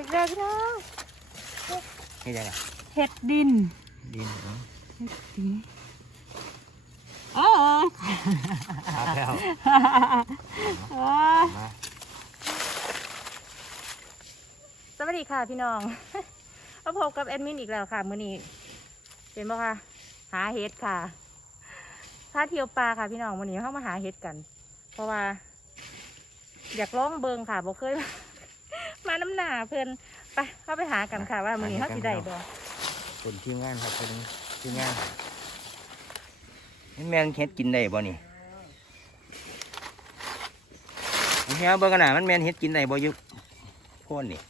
อีกแล้วพี่น้องนี่ยังไงเห็ดดิน ดินเนาะเห็ดดินเออครับแล้วเออมาสวัสดีค่ะพี่น้องมาพบกับแอดมินอีกแล้วค่ะมื้อนี้เป็นบ่คะหาเห็ดค่ะพาเที่ยวปลาค่ะพี่น้องมื้อนี้เข้ามาหาเห็ดกัน เพราะว่า อยากลองเบิงค่ะบ่เคย มาน้ำหนาเพื่อนไปเข้าไปหากันค่ะว่ามื้อนี้เขาสิได้บ่เป็นทีมงานครับเป็นทีมงานนี่แมนเฮ็ดกินได้บ่นี่เฮียเบิ่งกันน่ะมันแมนเฮ็ดกินได้บ่อยุโพ่นนี่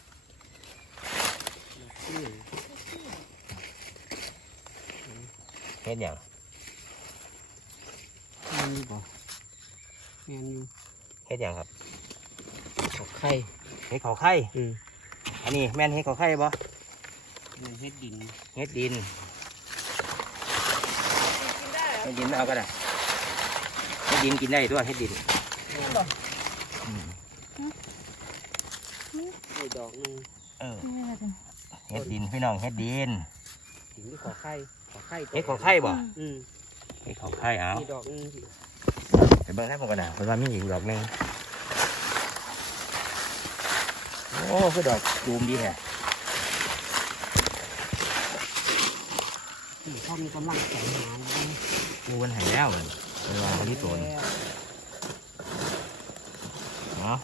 เฮ็ดหยังแมนอยู่บ่แมนอยู่เฮ็ดหยังครับขอไข่ เฮ็ดข้าวไข่อืมอันนี้แมนเฮ็ดข้าวไข่บ่แมนเฮ็ดดินเฮ็ดดินเฮ็ดดินเอาก็ได้เฮ็ดดินกินได้ด้วยเฮ็ดดินอืมไอ้ดอกหนึงเออเฮ็ดดินพี่น้องเฮ็ดดินดินที่ขอไข่ขอไข่เฮ็ดข้าวไข่บ่อืมเฮ็ดข้าวไข่เอามีดอกหนึง ไปเบิ่งให้ผมกันนะเพราะว่ามีอีกดอกหนึง โอ้คือดอกจูมดีแฮะที่พ่อมีกำลังแข็งหาเลยกูมันหายแล้วมันเป็นวางบริสุทธิ์เนาะ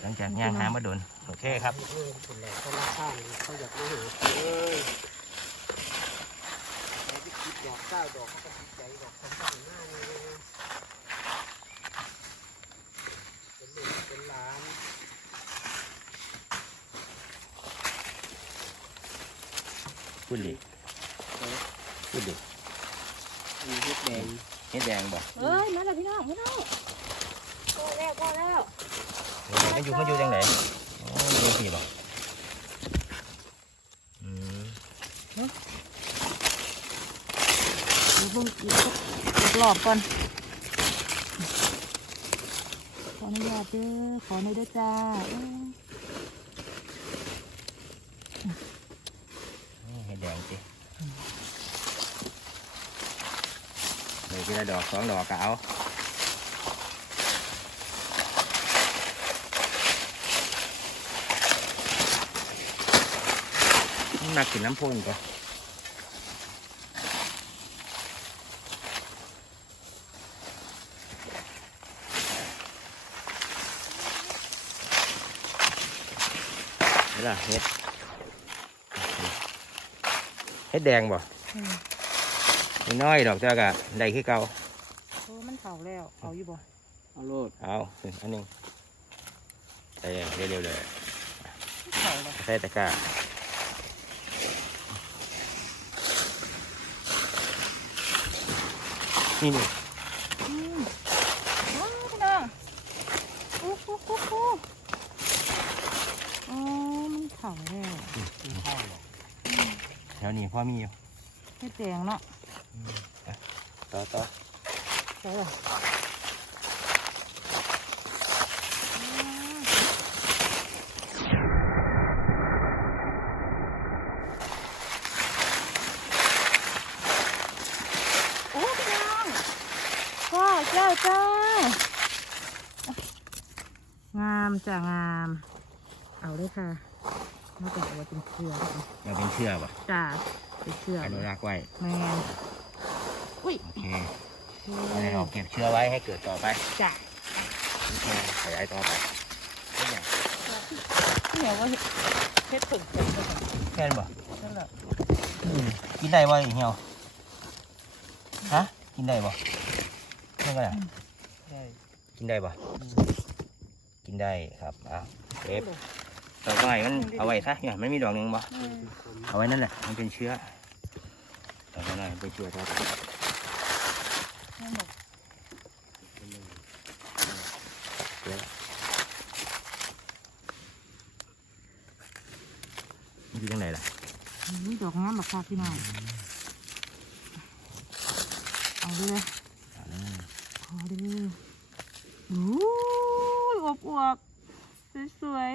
หลังจากย่างหามาโดนโอเคครับเออคนแหละเขารักข้างเขาอยากมาหาเอ้ยแล้วที่คิดดอกเก้าดอกเขาก็ติดใจดอกสองสามหน้านี่เป็นลูกเป็นหลาน พูดดิพูดดิมีเฮ็ดแดงเฮ็ดแดงบ่เอ้ยมาแล้วพี่น้องพี่น้องพอแล้วพอแล้วมันอยู่มันอยู่จังไหนอ๋อมันอยู่ที่บ่อืมดูเบิ่งอีกสักอีกรอบก่อนขออนุญาตเด้อขอหน่อยเด้อจ้าเอ้ย นี่เฮ็ดแด งสิเลยทีละดอกสองดอกก็เอาหนักกินน้ำพ่นก่อนนี่ล่ะเฮ็ด เฮ็ดแดงบ่อืมนิดน้อยดอกเจ้ากะได้คือเก่าโอ้มันเผาแล้วเผาอยู่บ่เอาโลดเอาอันหนึงใส่เร็วๆเลยเผาแล้วใส่ตะกร้านี่นี่อืมว้าวพี่น้องโอ้โหโอ้โหอ๋อมันเผาแล้วกินข้า วหรอกแถวนี้พ่อมีอยู่เฮ็ดแดงเนาะต่อต่อใช่ป่ะโอ้พี่น้องว้าวเจ้าจ้างามจ้างาม เอาเลยค่ะ น่าจะเอาไว้เป็นเครือแล้วกันเราเป็นเชื่อป่ะจ้าเป็นเครืออนุรักษ์ไว้แมนอุ้ยโอเคเอาให้เราเก็บเชื้อไว้ให้เกิดต่อไปจ้าโอเคขยายต่อไปนี่ไงที่ไหนว่าเฮ็ดถึงจังเลยแค่นบ่นั่นแหละกินได้บ่อีเหี่ยวฮะกินได้บ่นี่ก็ได้ได้กินได้บ่กินได้ครับอะเก็บ ต่อไปมันเอาไว้ซะเนี่ยมันมีดอกหนึงบ่เอาไว้นั่นแหละมันเป็นเชื้อเอาไว้หน่อยเป็นเชื้อครับมันอยู่ตรงไหนล่ะนี่ดอกงามแบบค่ะพี่น้องเอาเลยขอเลยโอ้ยอวบอวบๆสวย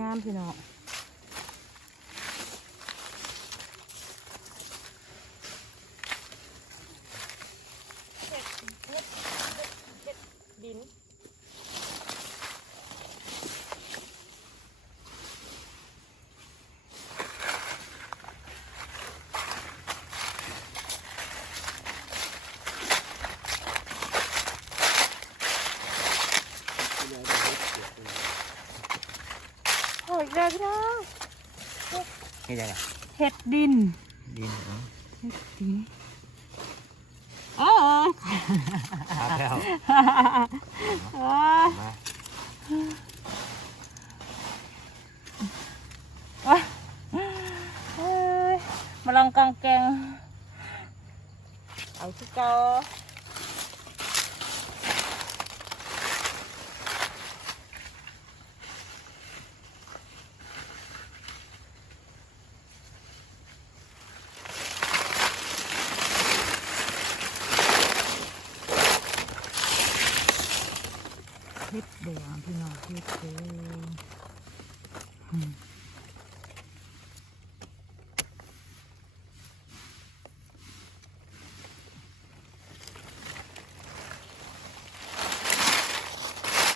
งามพี่น้องดิน โอ้ยได้พี่น้องนี่ยังไงเห็ดดินดินอ๋อเห็ดดินอ๋อครับแล้วอ๋อมาเอ้ยมาลองกองแกงเอาที่เกา เฮ็ด